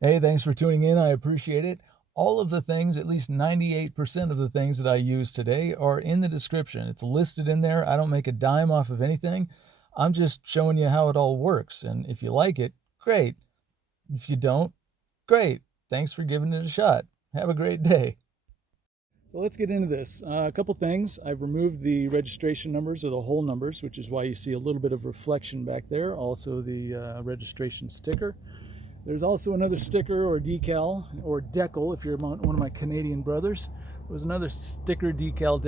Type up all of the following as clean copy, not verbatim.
Hey, thanks for tuning in. I appreciate it. All of the things, at least 98% of the things that I use today are in the description. It's listed in there. I don't make a dime off of anything. I'm just showing you how it all works. And if you like it, great. If you don't, great. Thanks for giving it a shot. Have a great day. So let's get into this. A couple things. I've removed the registration numbers or the whole numbers, which is why you see a little bit of reflection back there. Also the registration sticker. There's also another sticker or decal or decal if you're one of my Canadian brothers. There's another sticker, decal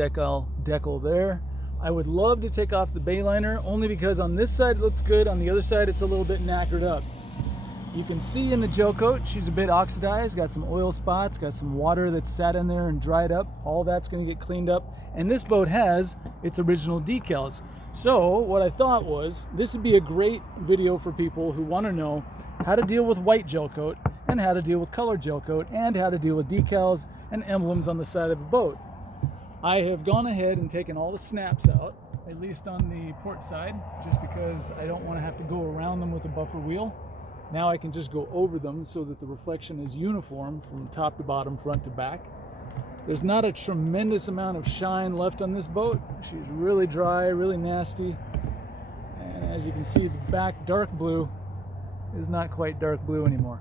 there. I would love to take off the bayliner only because on this side it looks good, on the other side it's a little bit knackered up. You can see in the Gelcoat she's a bit oxidized, got some oil spots, got some water that's sat in there and dried up. All that's going to get cleaned up, and this boat has its original decals. So what I thought was this would be a great video for people who want to know how to deal with white Gelcoat and how to deal with color Gelcoat and how to deal with decals and emblems on the side of a boat. I have gone ahead and taken all the snaps out, at least on the port side, just because I don't want to have to go around them with a buffer wheel. Now I can just go over them so that the reflection is uniform from top to bottom, front to back. There's not a tremendous amount of shine left on this boat. She's really dry, really nasty. And as you can see, the back dark blue is not quite dark blue anymore.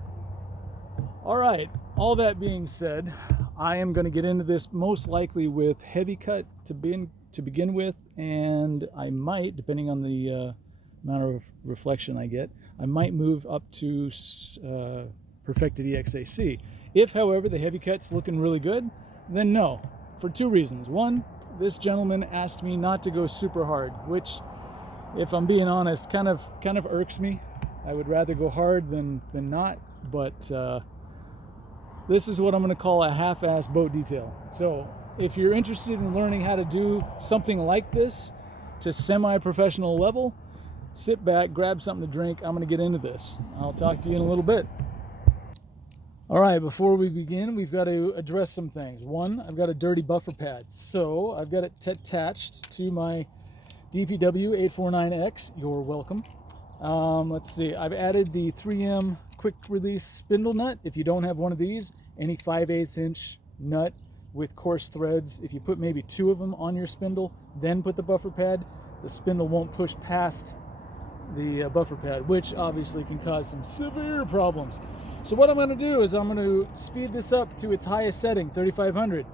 All right, all that being said, I am going to get into this most likely with heavy cut to begin with, and I might, depending on the amount of reflection I get, I might move up to perfected EXAC. If, however, the heavy cut's looking really good, then no, for two reasons. One, this gentleman asked me not to go super hard, which, if I'm being honest, kind of irks me. I would rather go hard than not, but this is what I'm going to call a half-ass boat detail. So if you're interested in learning how to do something like this to semi-professional level, sit back, grab something to drink. I'm going to get into this. I'll talk to you in a little bit. All right, before we begin, we've got to address some things. One, I've got a dirty buffer pad. So I've got it attached to my DWP849X. You're welcome. Let's see, I've added the 3M quick release spindle nut. If you don't have one of these, any 5/8 inch nut with coarse threads, if you put maybe 2 of them on your spindle, then put the buffer pad, the spindle won't push past the buffer pad, which obviously can cause some severe problems. So what I'm going to do is I'm going to speed this up to its highest setting, 3500.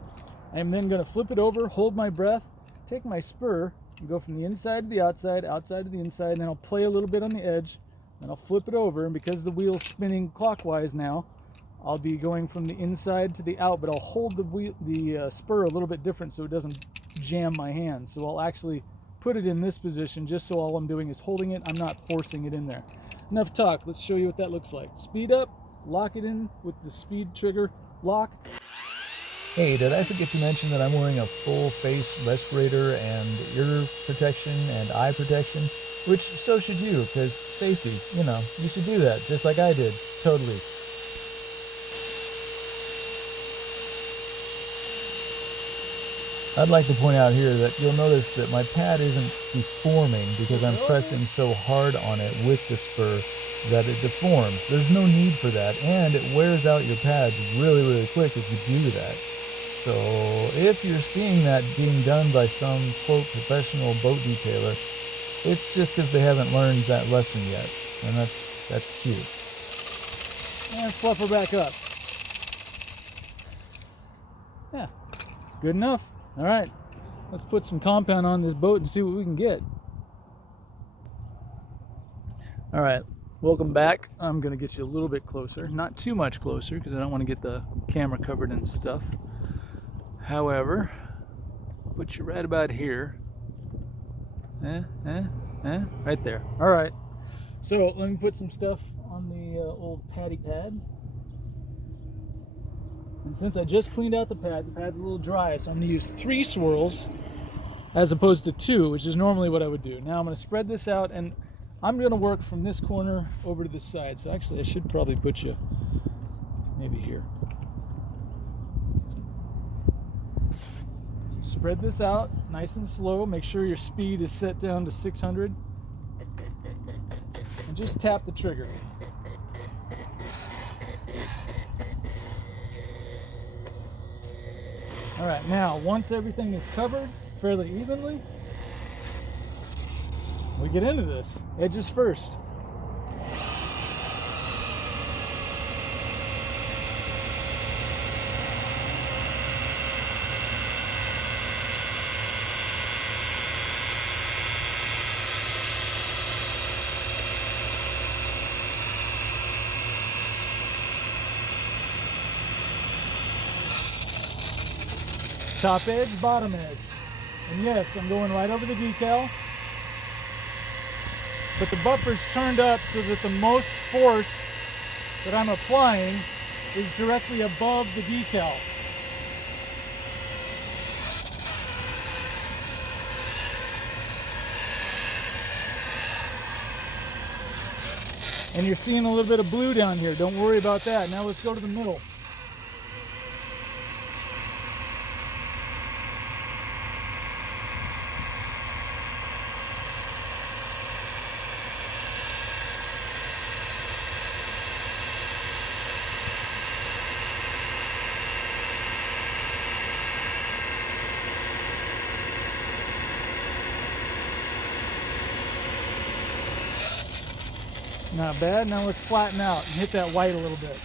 I am then going to flip it over, hold my breath, take my spur, and go from the inside to the outside, outside to the inside, and then I'll play a little bit on the edge, and I'll flip it over, and because the wheel's spinning clockwise now, I'll be going from the inside to the out, but I'll hold the spur a little bit different so it doesn't jam my hand. So I'll actually put it in this position just so all I'm doing is holding it. I'm not forcing it in there. Enough talk. Let's show you what that looks like. Speed up, lock it in with the speed trigger lock. Hey, did I forget to mention that I'm wearing a full face respirator and ear protection and eye protection? Which, so should you, because safety, you should do that, just like I did, totally. I'd like to point out here that you'll notice that my pad isn't deforming because I'm pressing so hard on it with the spur that it deforms. There's no need for that, and it wears out your pads really, really quick if you do that. So if you're seeing that being done by some, quote, professional boat detailer, it's just because they haven't learned that lesson yet, and that's cute. And fluff her back up. Yeah, good enough. All right, let's put some compound on this boat and see what we can get. All right, welcome back. I'm gonna get you a little bit closer, not too much closer because I don't want to get the camera covered in stuff. However, I'll put you right about here. Right there. All right, so let me put some stuff on the old paddy pad. And since I just cleaned out the pad's a little dry, so I'm going to use 3 swirls as opposed to 2, which is normally what I would do. Now I'm going to spread this out, and I'm going to work from this corner over to this side. So actually I should probably put you maybe here. So spread this out nice and slow. Make sure your speed is set down to 600. And just tap the trigger. All right, now once everything is covered fairly evenly, we get into this. Edges first. Top edge, bottom edge. And yes, I'm going right over the decal. But the buffer's turned up so that the most force that I'm applying is directly above the decal. And you're seeing a little bit of blue down here. Don't worry about that. Now let's go to the middle. Not bad. Now let's flatten out and hit that white a little bit.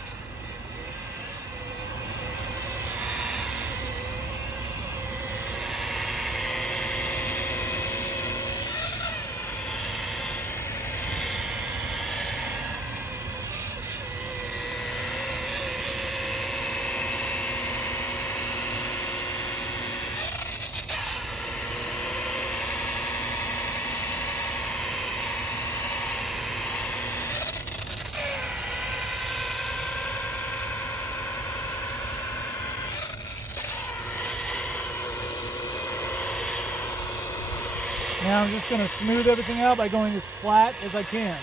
Now I'm just going to smooth everything out by going as flat as I can.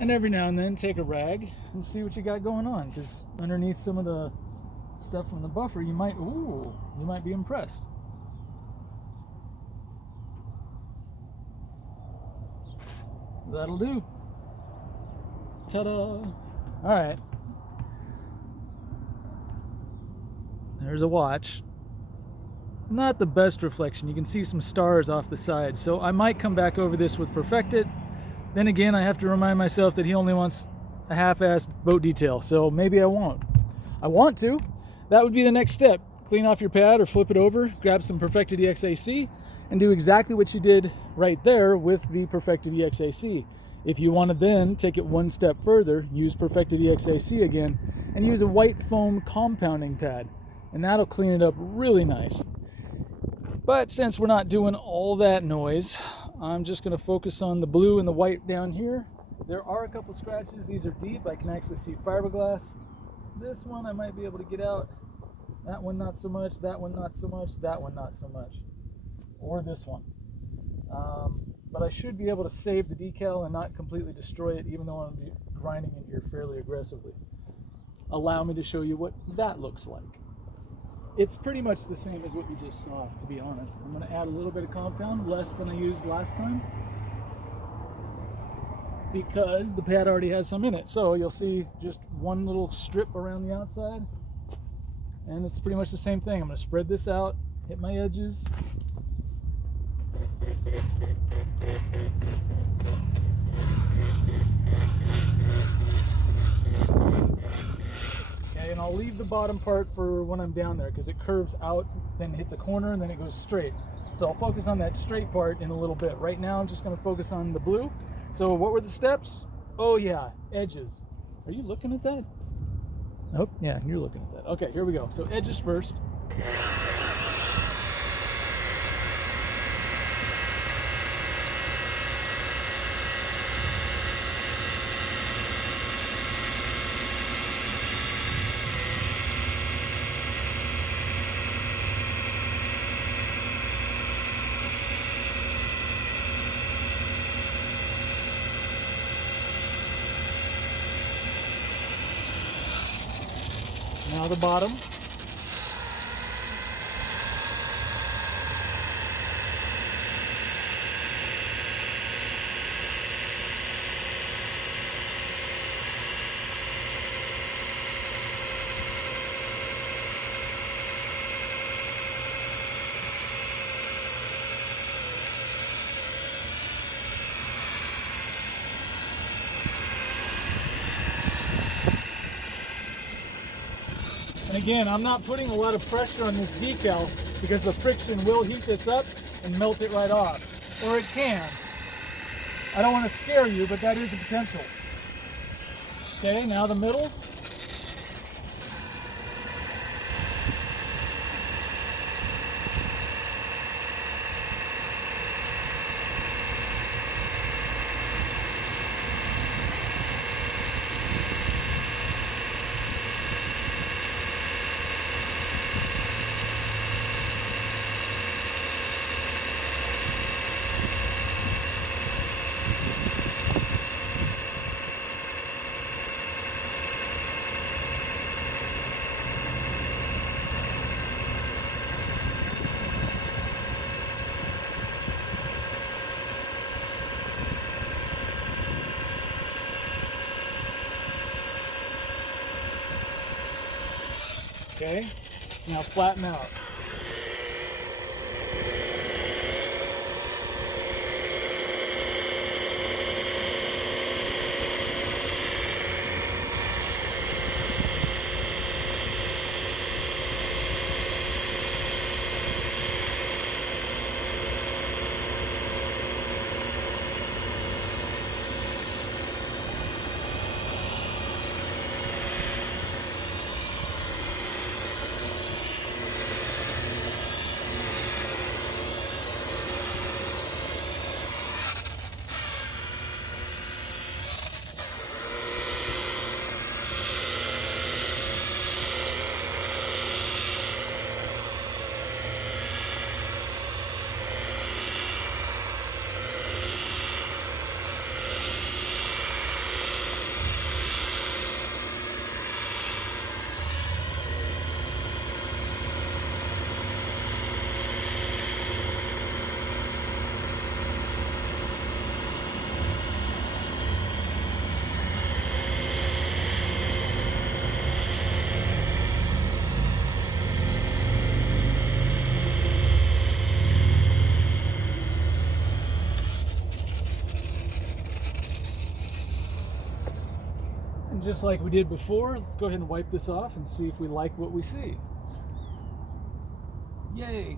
And every now and then take a rag and see what you got going on, because underneath some of the stuff from the buffer you might be impressed. That'll do. Ta-da! All right. There's a watch. Not the best reflection. You can see some stars off the side, so I might come back over this with Perfect-It. Then again, I have to remind myself that he only wants a half-assed boat detail, so maybe I won't. I want to. That would be the next step. Clean off your pad or flip it over, grab some Perfect-It EXAC, and do exactly what you did right there with the Perfect-It EXAC. If you want to then take it one step further, use Perfect-It EXAC again, and use a white foam compounding pad, and that'll clean it up really nice. But since we're not doing all that noise, I'm just going to focus on the blue and the white down here. There are a couple scratches. These are deep. I can actually see fiberglass. This one I might be able to get out. That one not so much. That one not so much. That one not so much. Or this one. But I should be able to save the decal and not completely destroy it, even though I'm going to be grinding in here fairly aggressively. Allow me to show you what that looks like. It's pretty much the same as what you just saw, to be honest. I'm going to add a little bit of compound, less than I used last time, because the pad already has some in it. So you'll see just one little strip around the outside, and it's pretty much the same thing. I'm going to spread this out, hit my edges. And I'll leave the bottom part for when I'm down there, because it curves out, then hits a corner, and then it goes straight. So I'll focus on that straight part in a little bit. Right now I'm just going to focus on the blue. So what were the steps? Oh yeah, edges. Are you looking at that? Nope, yeah, you're looking at that. Okay, here we go. So edges first. Now the bottom. And again, I'm not putting a lot of pressure on this decal because the friction will heat this up and melt it right off. Or it can. I don't want to scare you, but that is a potential. Okay, now the middles. Okay, now flatten out. And just like we did before, let's go ahead and wipe this off and see if we like what we see. Yay!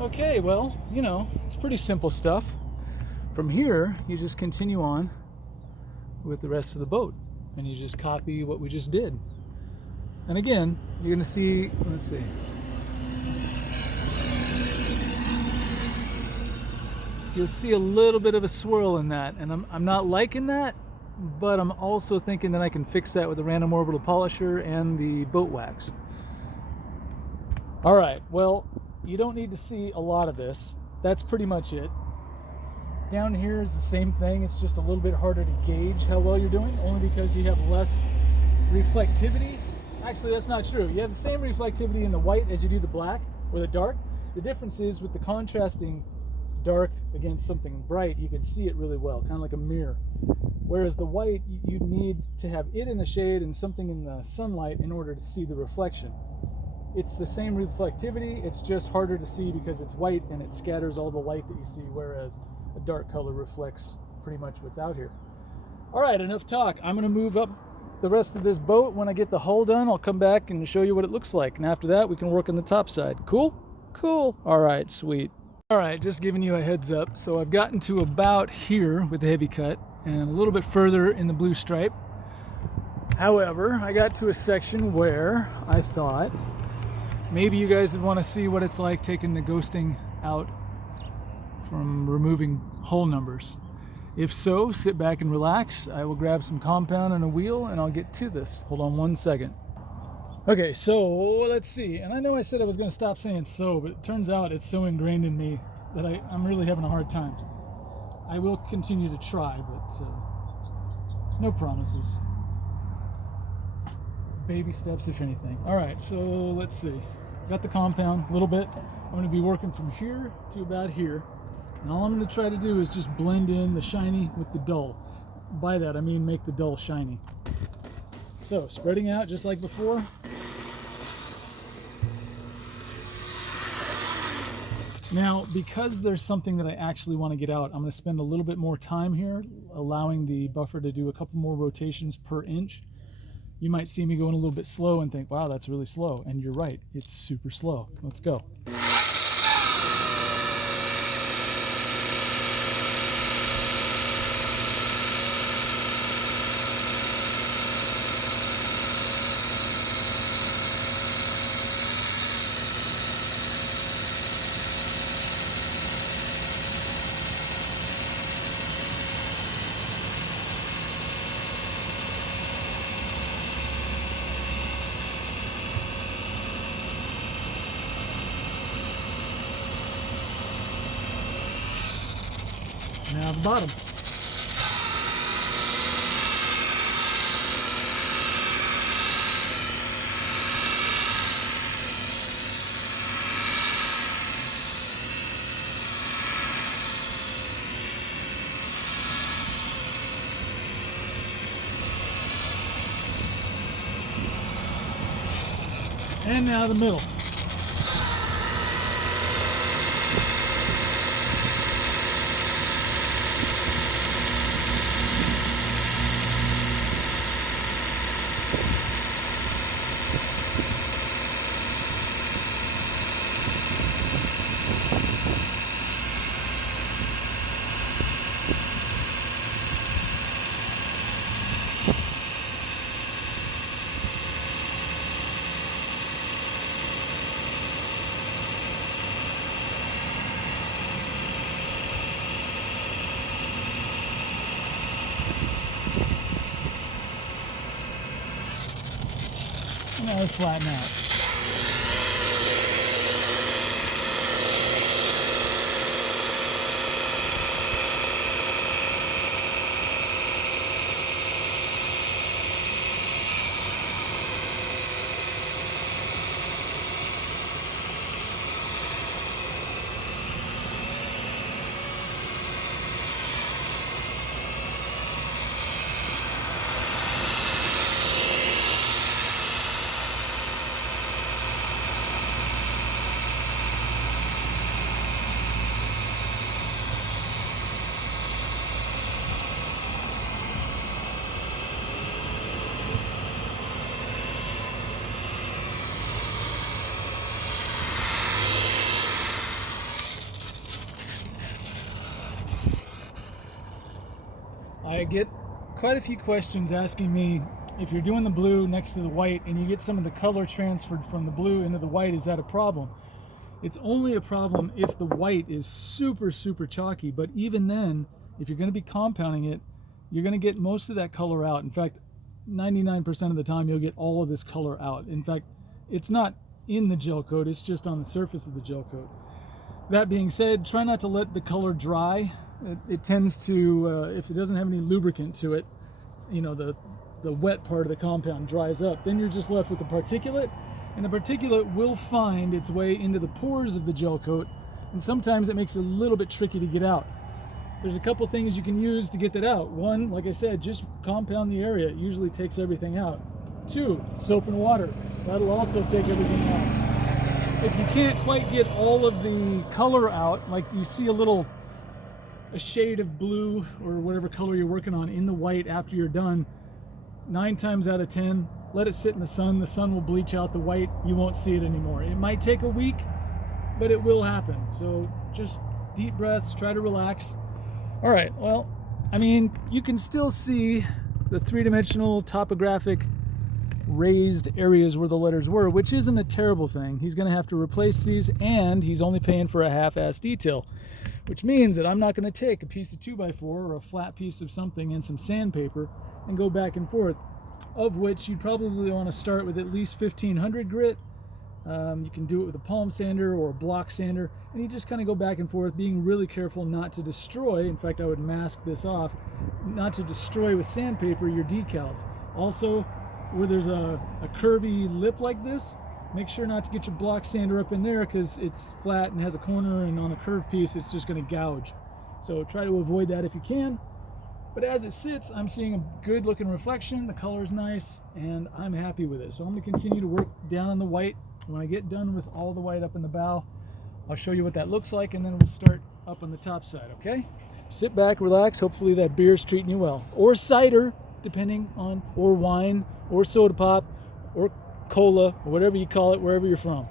Okay, well, you know, it's pretty simple stuff. From here, you just continue on with the rest of the boat and you just copy what we just did. And again, you're gonna see, let's see. You'll see a little bit of a swirl in that, and I'm not liking that, but I'm also thinking that I can fix that with the random orbital polisher and the boat wax. All right, well, you don't need to see a lot of this. That's pretty much it. Down here is the same thing. It's just a little bit harder to gauge how well you're doing, only because you have less reflectivity. Actually, that's not true. You have the same reflectivity in the white as you do the black or the dark. The difference is with the contrasting dark against something bright, you can see it really well, kind of like a mirror. Whereas the white, you need to have it in the shade and something in the sunlight in order to see the reflection. It's the same reflectivity, it's just harder to see because it's white and it scatters all the light that you see, whereas a dark color reflects pretty much what's out here. All right, enough talk. I'm gonna move up the rest of this boat. When I get the hull done, I'll come back and show you what it looks like. And after that, we can work on the top side. Cool? Cool. All right, sweet. All right, just giving you a heads up. So I've gotten to about here with the heavy cut and a little bit further in the blue stripe. However, I got to a section where I thought maybe you guys would want to see what it's like taking the ghosting out from removing hull numbers. If so, sit back and relax. I will grab some compound and a wheel and I'll get to this. Hold on one second. Okay, so let's see. And I know I said I was going to stop saying so, but it turns out it's so ingrained in me that I'm really having a hard time. I will continue to try, but no promises. Baby steps, if anything. All right, so let's see. Got the compound a little bit. I'm going to be working from here to about here. And all I'm going to try to do is just blend in the shiny with the dull. By that, I mean make the dull shiny. So, spreading out just like before. Now, because there's something that I actually want to get out, I'm going to spend a little bit more time here, allowing the buffer to do a couple more rotations per inch. You might see me going a little bit slow and think, wow, that's really slow. And you're right, it's super slow. Let's go. Now the bottom. And now the middle. Now flatten out. I get quite a few questions asking me if you're doing the blue next to the white and you get some of the color transferred from the blue into the white, is that a problem? It's only a problem if the white is super, super chalky, but even then, if you're going to be compounding it, you're going to get most of that color out. In fact, 99% of the time you'll get all of this color out. In fact, it's not in the gel coat, it's just on the surface of the gel coat. That being said, try not to let the color dry. It tends to, if it doesn't have any lubricant to it, you know, the wet part of the compound dries up. Then you're just left with the particulate, and the particulate will find its way into the pores of the gel coat, and sometimes it makes it a little bit tricky to get out. There's a couple things you can use to get that out. One, like I said, just compound the area. It usually takes everything out. Two, soap and water. That'll also take everything out. If you can't quite get all of the color out, like you see a shade of blue or whatever color you're working on in the white after you're done, 9 times out of 10, let it sit in the sun. The sun will bleach out the white. You won't see it anymore. It might take a week, but it will happen. So just deep breaths, try to relax. All right, well, I mean, you can still see the three-dimensional topographic raised areas where the letters were, which isn't a terrible thing. He's going to have to replace these, and he's only paying for a half-ass detail. which means that I'm not going to take a piece of 2x4 or a flat piece of something and some sandpaper and go back and forth, of which you probably want to start with at least 1500 grit. You can do it with a palm sander or a block sander, and you just kind of go back and forth, being really careful not to destroy. In fact, I would mask this off, not to destroy with sandpaper your decals. Also, where there's a curvy lip like this, make sure not to get your block sander up in there, because it's flat and has a corner, and on a curved piece it's just going to gouge. So try to avoid that if you can. But as it sits, I'm seeing a good looking reflection, the color is nice, and I'm happy with it. So I'm going to continue to work down on the white. When I get done with all the white up in the bow, I'll show you what that looks like, and then we'll start up on the top side, okay? Sit back, relax, hopefully that beer's treating you well. Or cider, depending on, or wine, or soda pop, or cola, or whatever you call it, wherever you're from.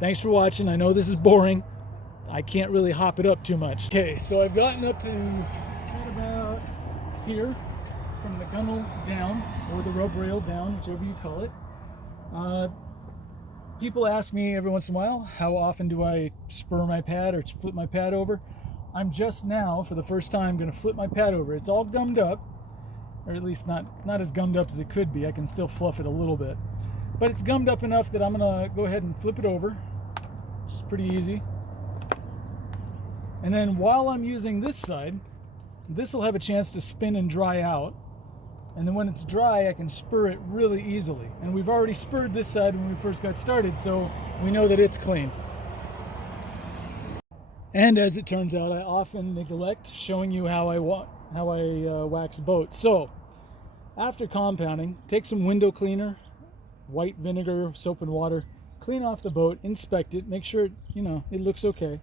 Thanks for watching. I know this is boring. I can't really hop it up too much. Okay, so I've gotten up to right about here, from the gunnel down, or the rub rail down, whichever you call it. People ask me every once in a while, how often do I spur my pad or flip my pad over? I'm just now, for the first time, going to flip my pad over. It's all gummed up, or at least not as gummed up as it could be. I can still fluff it a little bit. But it's gummed up enough that I'm going to go ahead and flip it over, which is pretty easy. And then while I'm using this side, this will have a chance to spin and dry out. And then when it's dry, I can spur it really easily. And we've already spurred this side when we first got started, so we know that it's clean. And as it turns out, I often neglect showing you how I wax boats. So after compounding, take some window cleaner, white vinegar, soap and water, clean off the boat, inspect it, make sure it looks okay.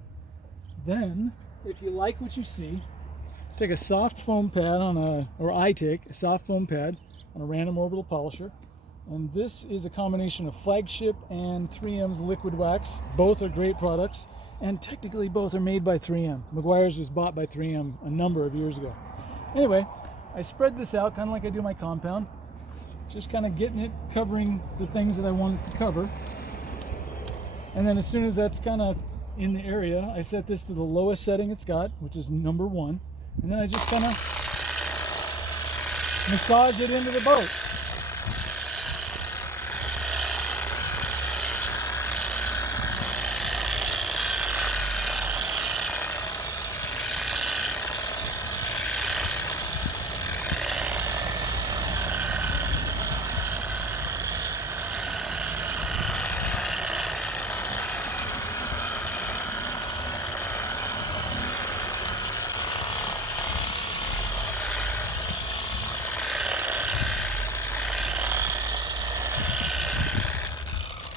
Then, if you like what you see, take a soft foam pad I take a soft foam pad on a random orbital polisher, and this is a combination of Flagship and 3M's liquid wax. Both are great products, and technically both are made by 3M. Meguiar's was bought by 3M a number of years ago. Anyway, I spread this out kind of like I do my compound, just kind of getting it covering the things that I want it to cover. And then as soon as that's kind of in the area, I set this to the lowest setting it's got, which is number 1. And then I just kind of massage it into the boat.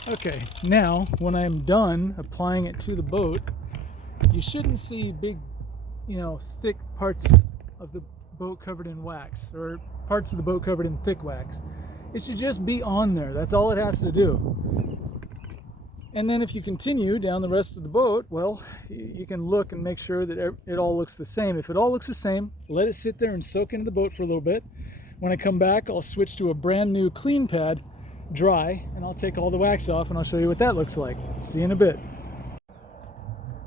Okay, now when I'm done applying it to the boat, you shouldn't see big, thick parts of the boat covered in wax, or parts of the boat covered in thick wax. It should just be on there. That's all it has to do. And then if you continue down the rest of the boat, well, you can look and make sure that it all looks the same. If it all looks the same, let it sit there and soak into the boat for a little bit. When I come back, I'll switch to a brand new clean pad, dry, and I'll take all the wax off and I'll show you what that looks like. See you in a bit.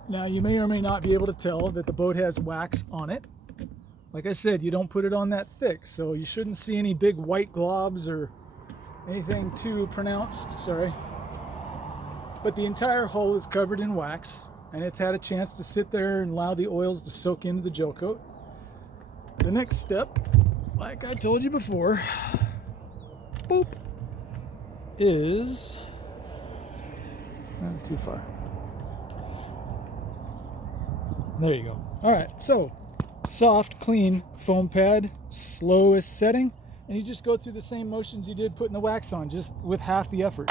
Now you may or may not be able to tell that the boat has wax on it. Like I said, you don't put it on that thick, so you shouldn't see any big white globs or anything too pronounced, sorry. But the entire hull is covered in wax, and it's had a chance to sit there and allow the oils to soak into the gel coat. The next step, like I told you before, boop, is not too far. There you go. All right, so soft, clean foam pad, slowest setting, and you just go through the same motions you did putting the wax on, just with half the effort.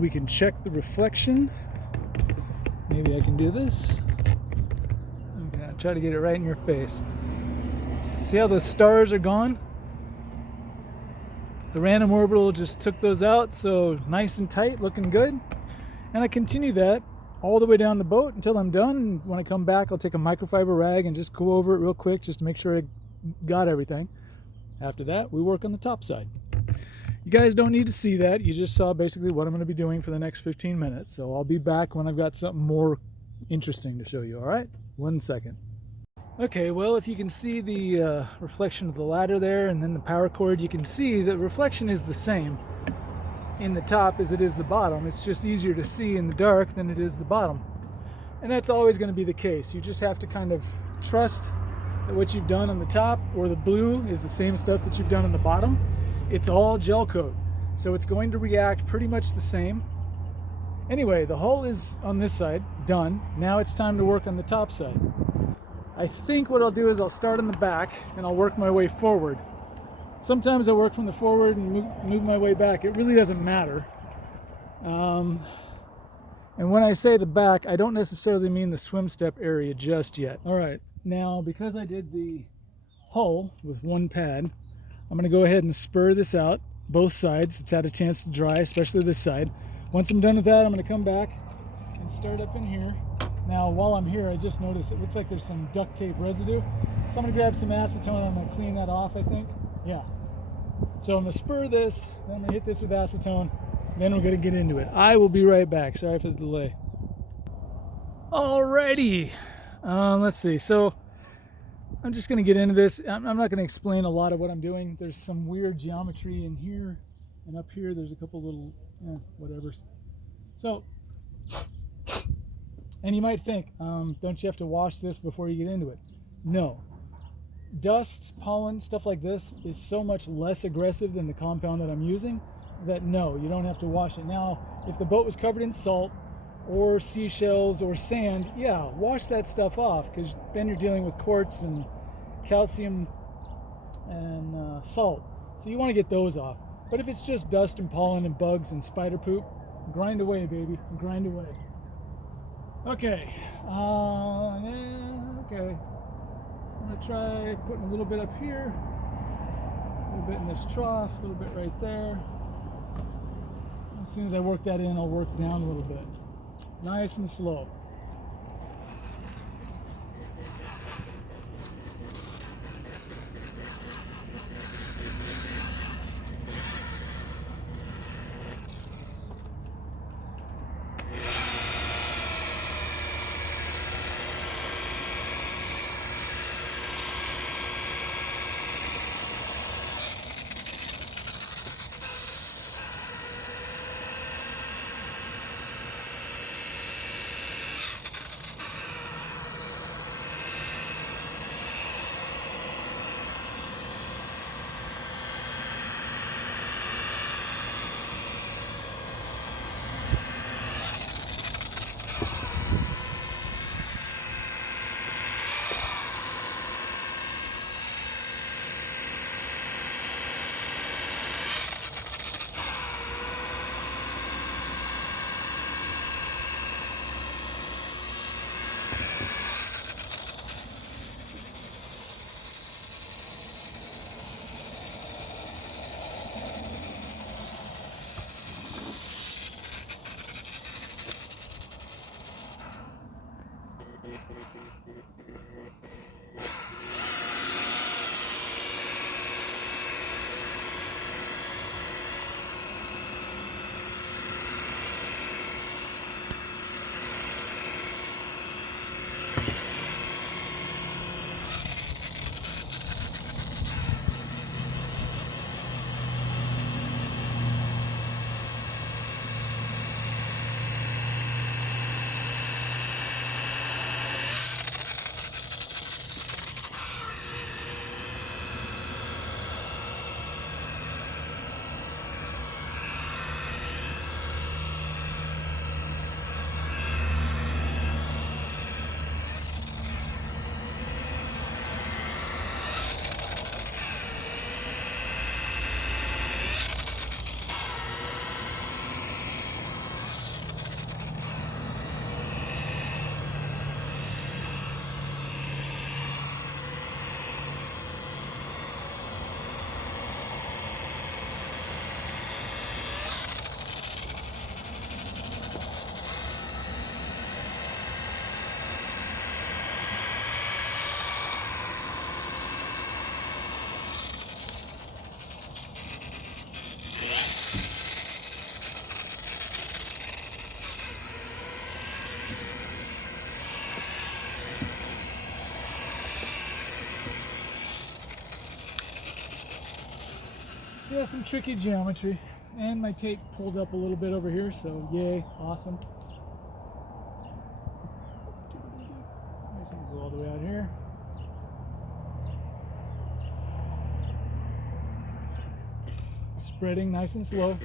and we can check the reflection. Maybe I can do this. Okay, I'll try to get it right in your face. See how the stars are gone? The random orbital just took those out, so nice and tight, looking good. And I continue that all the way down the boat until I'm done. And when I come back, I'll take a microfiber rag and just go over it real quick just to make sure I got everything. After that, we work on the top side. You guys don't need to see that. You just saw basically what I'm going to be doing for the next 15 minutes. So I'll be back when I've got something more interesting to show you, all right? 1 second. Okay, well, if you can see the reflection of the ladder there and then the power cord, you can see the reflection is the same in the top as it is the bottom. It's just easier to see in the dark than it is the bottom. And that's always going to be the case. You just have to kind of trust that what you've done on the top or the blue is the same stuff that you've done on the bottom. It's all gel coat, so it's going to react pretty much the same. Anyway, the hull is on this side, done. Now it's time to work on the top side. I think what I'll do is I'll start on the back and I'll work my way forward. Sometimes I work from the forward and move my way back. It really doesn't matter. And when I say the back, I don't necessarily mean the swim step area just yet. All right, now because I did the hull with one pad, I'm going to go ahead and spur this out, both sides. It's had a chance to dry, especially this side. Once I'm done with that, I'm going to come back and start up in here. Now, while I'm here, I just noticed it looks like there's some duct tape residue. So I'm going to grab some acetone and I'm going to clean that off, I think. Yeah. So I'm going to spur this, then I'm going to hit this with acetone, then we're going to get into it. I will be right back. Sorry for the delay. Alrighty. Let's see. So I'm just going to get into this. I'm not going to explain a lot of what I'm doing. There's some weird geometry in here, and up here there's a couple little whatevers. So, and you might think, don't you have to wash this before you get into it? No. Dust, pollen, stuff like this is so much less aggressive than the compound that I'm using that no, you don't have to wash it. Now, if the boat was covered in salt or seashells or sand, yeah, wash that stuff off, because then you're dealing with quartz and calcium and salt. So you want to get those off. But if it's just dust and pollen and bugs and spider poop, grind away, baby, grind away. Okay, okay. I'm going to try putting a little bit up here, a little bit in this trough, a little bit right there. As soon as I work that in, I'll work down a little bit. Nice and slow. Yeah, some tricky geometry. And my tape pulled up a little bit over here, so yay, awesome. I guess I can go all the way out here. Spreading nice and slow.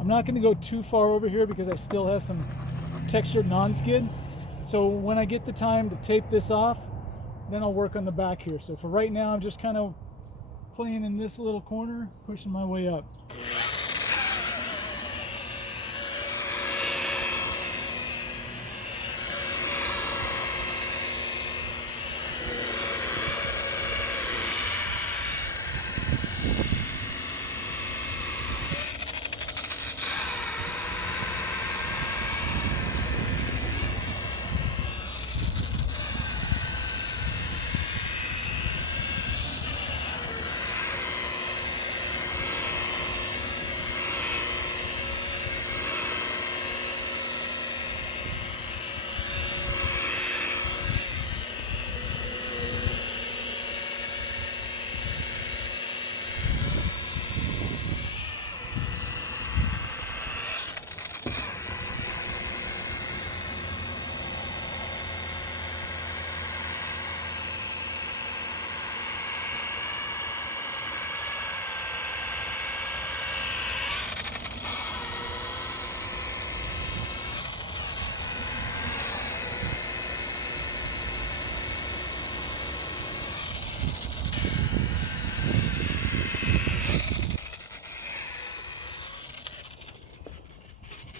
I'm not going to go too far over here because I still have some textured non-skid. So when I get the time to tape this off, then I'll work on the back here. So for right now, I'm just kind of playing in this little corner, pushing my way up.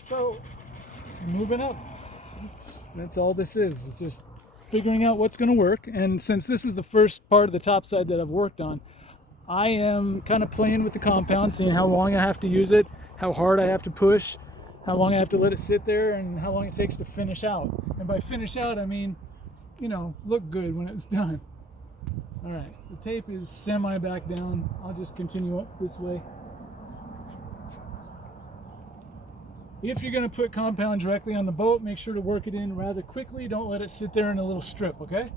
So, moving up. That's all this is. It's just figuring out what's going to work. And since this is the first part of the top side that I've worked on, I am kind of playing with the compound, seeing how long I have to use it, how hard I have to push, how long I have to let it sit there, and how long it takes to finish out. And by finish out, I mean, you know, look good when it's done. All right, the tape is semi back down. I'll just continue up this way. If you're going to put compound directly on the boat, make sure to work it in rather quickly. Don't let it sit there in a little strip, okay?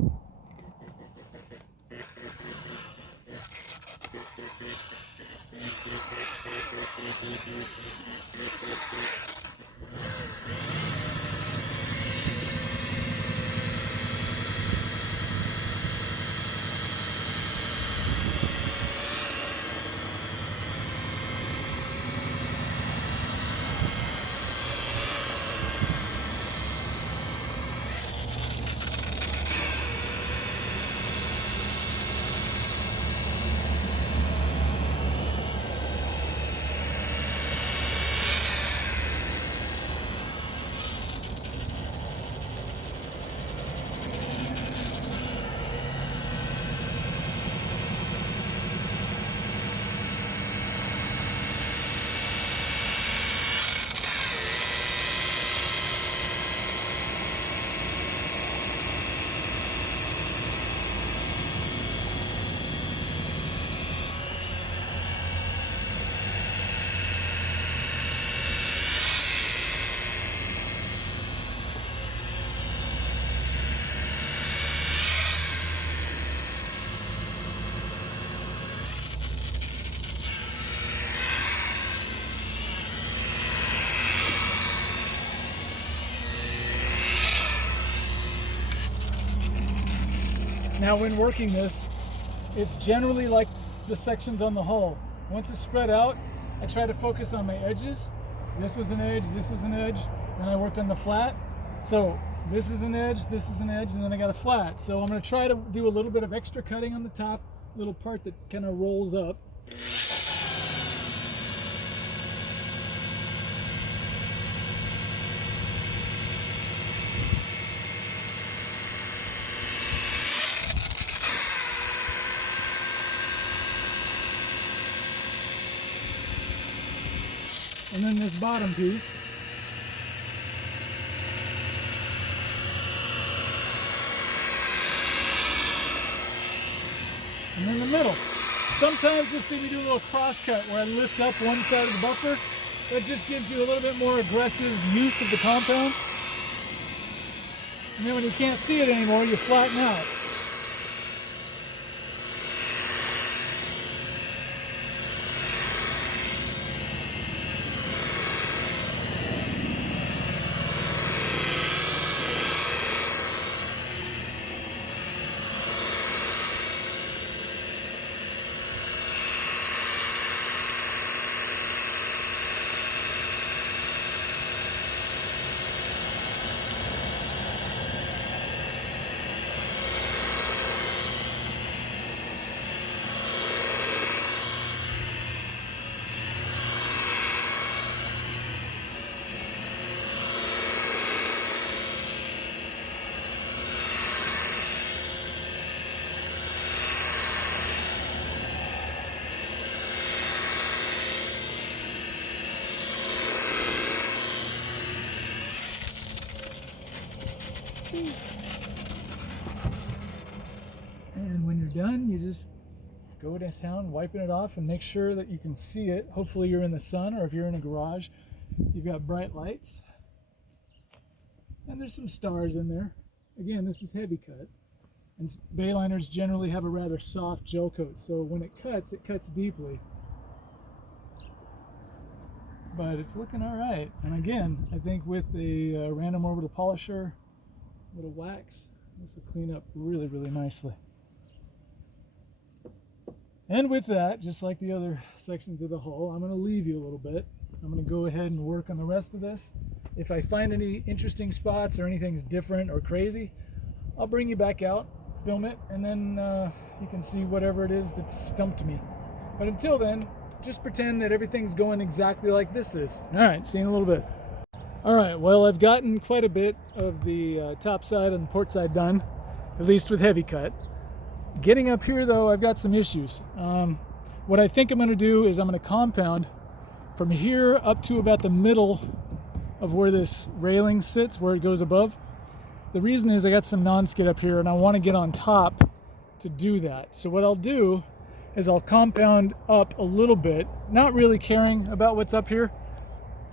Now when working this, it's generally like the sections on the hull. Once it's spread out, I try to focus on my edges. This was an edge, this was an edge, then I worked on the flat. So this is an edge, this is an edge, and then I got a flat. So I'm going to try to do a little bit of extra cutting on the top, little part that kind of rolls up. And then this bottom piece. And then the middle. Sometimes you'll see me do a little cross cut where I lift up one side of the buffer. That just gives you a little bit more aggressive use of the compound. And then when you can't see it anymore, you flatten out. And when you're done, you just go to town, wiping it off, and make sure that you can see it. Hopefully you're in the sun, or if you're in a garage, you've got bright lights. And there's some stars in there. Again, this is heavy cut. And bayliners generally have a rather soft gel coat, so when it cuts deeply. But it's looking all right. And again, I think with the random orbital polisher, a little wax, this will clean up really, really nicely. And with that, just like the other sections of the hull, I'm going to leave you a little bit. I'm going to go ahead and work on the rest of this. If I find any interesting spots or anything's different or crazy, I'll bring you back out, film it, and then you can see whatever it is that stumped me. But until then, just pretend that everything's going exactly like this is. All right, see you in a little bit. All right, well, I've gotten quite a bit of the top side and the port side done, at least with heavy cut. Getting up here, though, I've got some issues. What I think I'm going to do is I'm going to compound from here up to about the middle of where this railing sits, where it goes above. The reason is I got some non-skid up here, and I want to get on top to do that. So what I'll do is I'll compound up a little bit, not really caring about what's up here,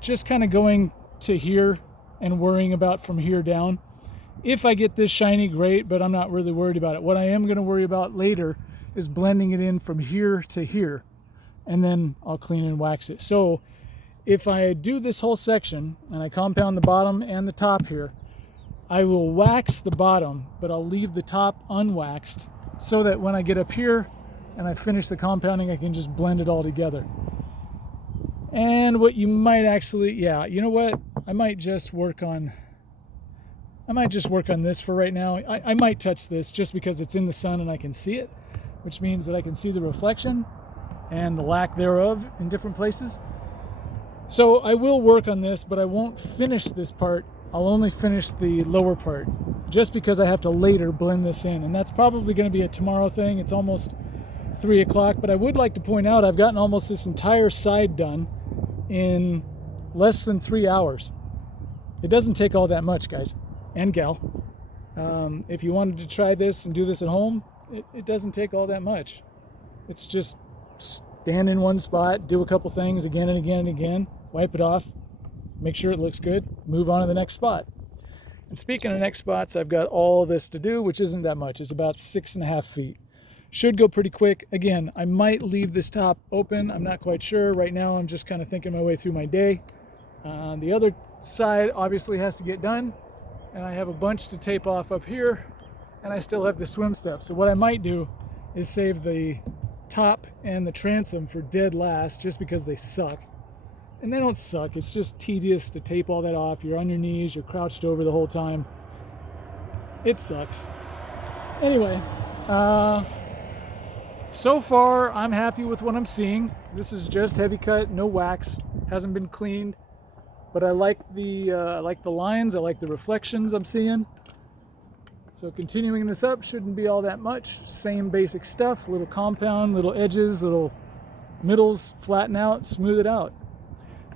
just kind of going to here and worrying about from here down. If I get this shiny, great, but I'm not really worried about it. What I am going to worry about later is blending it in from here to here, and then I'll clean and wax it. So if I do this whole section and I compound the bottom and the top here, I will wax the bottom, but I'll leave the top unwaxed so that when I get up here and I finish the compounding, I can just blend it all together. And what you might actually, yeah, you know what? I might just work on this for right now. I might touch this just because it's in the sun and I can see it, which means that I can see the reflection and the lack thereof in different places. So I will work on this, but I won't finish this part. I'll only finish the lower part just because I have to later blend this in. And that's probably going to be a tomorrow thing. It's almost 3 o'clock, but I would like to point out I've gotten almost this entire side done in less than 3 hours. It doesn't take all that much, guys and gal. If you wanted to try this and do this at home, it doesn't take all that much. It's just stand in one spot, do a couple things again and again and again, wipe it off, make sure it looks good, move on to the next spot. And speaking of next spots, I've got all this to do, which isn't that much. It's about 6.5 feet. Should go pretty quick. Again, I might leave this top open. I'm not quite sure. Right now, I'm just kind of thinking my way through my day. The other side obviously has to get done. And I have a bunch to tape off up here. and I still have the swim step. So what I might do is save the top and the transom for dead last, just because they suck. And they don't suck, it's just tedious to tape all that off. You're on your knees, you're crouched over the whole time. It sucks. Anyway, so far I'm happy with what I'm seeing. This is just heavy cut, no wax, hasn't been cleaned, but I like the lines, I like the reflections I'm seeing. So continuing this up shouldn't be all that much. Same basic stuff, little compound, little edges, little middles, flatten out, smooth it out.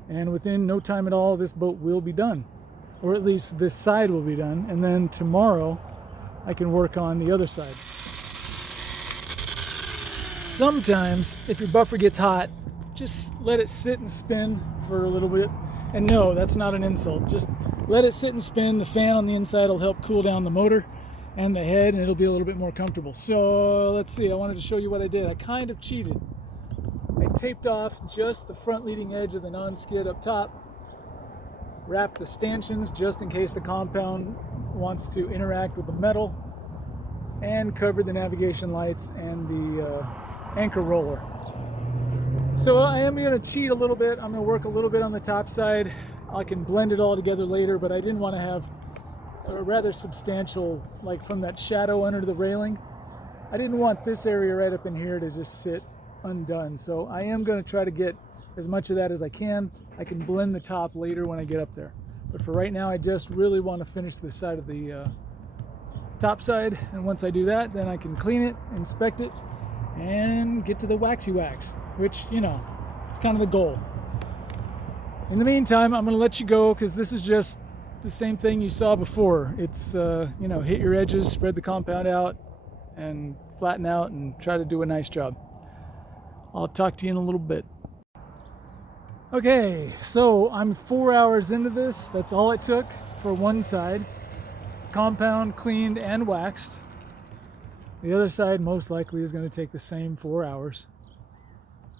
And within no time at all, this boat will be done. Or at least this side will be done. And then tomorrow, I can work on the other side. Sometimes, if your buffer gets hot, just let it sit and spin for a little bit. And no, that's not an insult. Just let it sit and spin. The fan on the inside will help cool down the motor and the head, and it'll be a little bit more comfortable. So let's see, I wanted to show you what I did. I kind of cheated. I taped off just the front leading edge of the non-skid up top, wrapped the stanchions just in case the compound wants to interact with the metal, and covered the navigation lights and the anchor roller. So I am going to cheat a little bit. I'm going to work a little bit on the top side. I can blend it all together later, but I didn't want to have a rather substantial, like from that shadow under the railing, I didn't want this area right up in here to just sit undone. So I am going to try to get as much of that as I can. I can blend the top later when I get up there. But for right now, I just really want to finish this side of the top side. And once I do that, then I can clean it, inspect it, and get to the waxy wax, which, you know, it's kind of the goal. In the meantime, I'm going to let you go because this is just the same thing you saw before. It's, you know, hit your edges, spread the compound out, and flatten out, and try to do a nice job. I'll talk to you in a little bit. Okay, so I'm 4 hours into this. That's all it took for one side. Compound cleaned and waxed. The other side most likely is going to take the same 4 hours.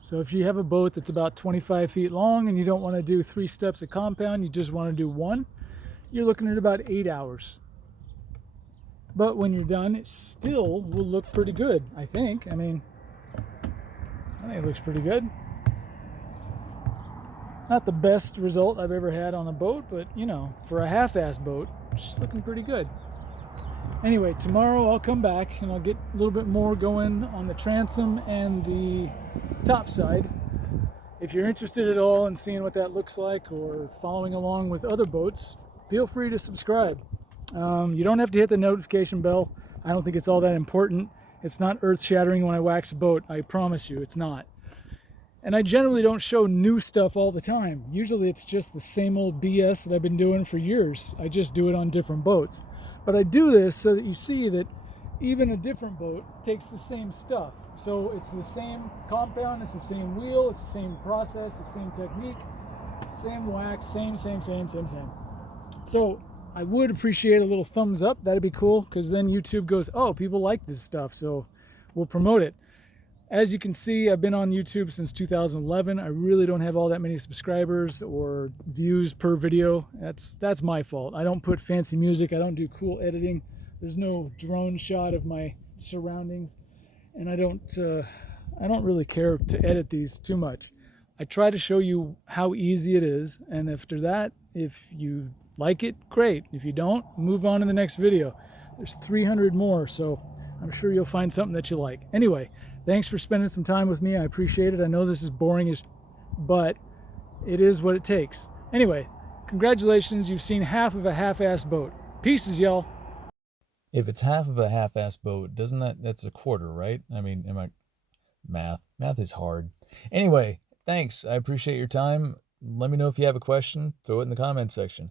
So if you have a boat that's about 25 feet long and you don't want to do 3 steps of compound, you just want to do one, you're looking at about 8 hours. But when you're done, it still will look pretty good, I think. I think it looks pretty good. Not the best result I've ever had on a boat, but, you know, for a half-ass boat, it's looking pretty good. Anyway, tomorrow I'll come back and I'll get a little bit more going on the transom and the top side. If you're interested at all in seeing what that looks like or following along with other boats, feel free to subscribe. You don't have to hit the notification bell. I don't think it's all that important. It's not earth-shattering when I wax a boat. I promise you, it's not. And I generally don't show new stuff all the time. Usually it's just the same old BS that I've been doing for years. I just do it on different boats. But I do this so that you see that even a different boat takes the same stuff. So it's the same compound, it's the same wheel, it's the same process, the same technique, same wax, same. So I would appreciate a little thumbs up. That'd be cool, because then YouTube goes, oh, people like this stuff, so we'll promote it. As you can see, I've been on YouTube since 2011. I really don't have all that many subscribers or views per video. That's my fault. I don't put fancy music. I don't do cool editing. There's no drone shot of my surroundings, and I don't really care to edit these too much. I try to show you how easy it is, and after that, if you like it, great. If you don't, move on to the next video. There's 300 more, so I'm sure you'll find something that you like. Anyway, thanks for spending some time with me. I appreciate it. I know this is boring, but it is what it takes. Anyway, congratulations. You've seen half of a half-assed boat. Pieces, y'all. If it's half of a half-assed boat, that's a quarter, right? I mean, math is hard. Anyway, thanks. I appreciate your time. Let me know if you have a question. Throw it in the comment section.